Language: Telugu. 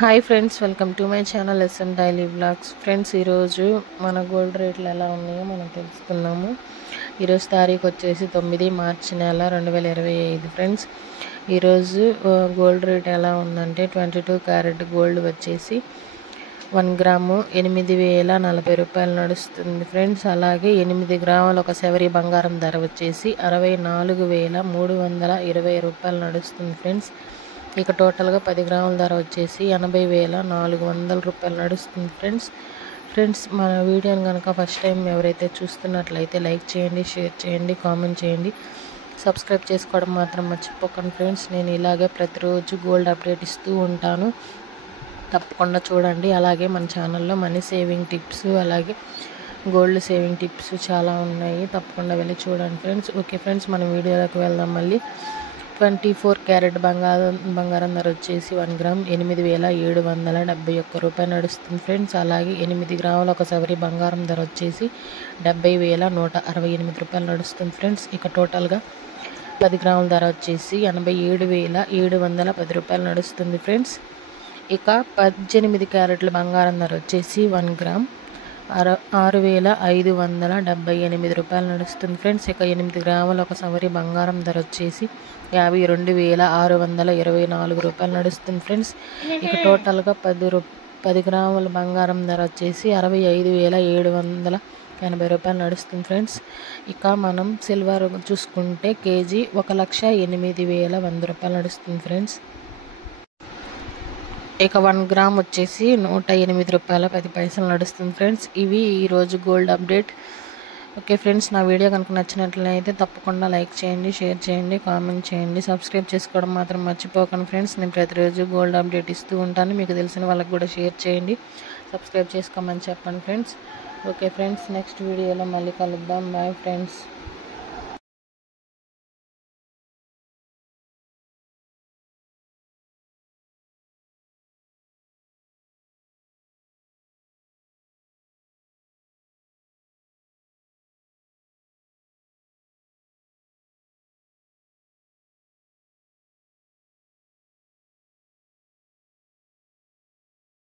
Hi friends, welcome to my channel S M daily vlogs. Friends, ఈరోజు మన గోల్డ్ రేట్లు ఎలా ఉన్నాయో మనం తెలుసుకుందాము. ఈరోజు తారీఖు వచ్చేసి 9 మార్చి నెల 2025. ఫ్రెండ్స్, ఈరోజు గోల్డ్ రేట్ ఎలా ఉందంటే 22 క్యారెట్ గోల్డ్ వచ్చేసి 1 గ్రాము 8,040 రూపాయలు నడుస్తుంది ఫ్రెండ్స్. అలాగే 8 గ్రాముల ఒక సెవరీ బంగారం ధర వచ్చేసి 64,320 రూపాయలు నడుస్తుంది ఫ్రెండ్స్. ఇక టోటల్గా 10 గ్రాముల ధర వచ్చేసి 80,400 రూపాయలు నడుస్తుంది ఫ్రెండ్స్. మన వీడియోని కనుక ఫస్ట్ టైం ఎవరైతే చూస్తున్నట్లయితే లైక్ చేయండి, షేర్ చేయండి, కామెంట్ చేయండి, సబ్స్క్రైబ్ చేసుకోవడం మాత్రం మర్చిపోకండి ఫ్రెండ్స్. నేను ఇలాగే ప్రతిరోజు గోల్డ్ అప్డేట్ ఇస్తూ ఉంటాను, తప్పకుండా చూడండి. అలాగే మన ఛానల్లో మనీ సేవింగ్ టిప్స్, అలాగే గోల్డ్ సేవింగ్ టిప్స్ చాలా ఉన్నాయి, తప్పకుండా వెళ్ళి చూడండి ఫ్రెండ్స్. ఓకే ఫ్రెండ్స్, మన వీడియోలోకి వెళ్దాం. మళ్ళీ 24 క్యారెట్ బంగారం ధర వచ్చేసి 1 గ్రామ్ 8,771 రూపాయలు నడుస్తుంది ఫ్రెండ్స్. అలాగే 8 గ్రాముల ఒక సవరీ బంగారం ధర వచ్చేసి 70,168 రూపాయలు నడుస్తుంది ఫ్రెండ్స్. ఇక టోటల్గా 10 గ్రాముల ధర వచ్చేసి 87,710 రూపాయలు నడుస్తుంది ఫ్రెండ్స్. ఇక 18 క్యారెట్ల బంగారం ధర వచ్చేసి 1 గ్రామ్ 6,578 రూపాయలు నడుస్తుంది ఫ్రెండ్స్. ఇక 8 గ్రాముల ఒక సవరీ బంగారం ధర వచ్చేసి 52,624 రూపాయలు నడుస్తుంది ఫ్రెండ్స్. ఇక టోటల్గా 10 గ్రాముల బంగారం ధర వచ్చేసి 65,780 రూపాయలు నడుస్తుంది ఫ్రెండ్స్. ఇక మనం సిల్వర్ చూసుకుంటే కేజీ 1,08,100 రూపాయలు నడుస్తుంది ఫ్రెండ్స్. ఇక 1 గ్రామ్ వచ్చేసి 108 రూపాయల 10 పైసలు నడుస్తుంది ఫ్రెండ్స్. ఇవి ఈరోజు గోల్డ్ అప్డేట్. ఓకే ఫ్రెండ్స్, నా వీడియో కనుక నచ్చినట్లయితే తప్పకుండా లైక్ చేయండి, షేర్ చేయండి, కామెంట్ చేయండి, సబ్స్క్రైబ్ చేసుకోవడం మాత్రం మర్చిపోకండి ఫ్రెండ్స్. నేను ప్రతిరోజు గోల్డ్ అప్డేట్ ఇస్తూ ఉంటాను, మీకు తెలిసిన వాళ్ళకి కూడా షేర్ చేయండి, సబ్స్క్రైబ్ చేసుకోమని చెప్పండి ఫ్రెండ్స్. ఓకే ఫ్రెండ్స్, నెక్స్ట్ వీడియోలో మళ్ళీ కలుద్దాం. Bye friends.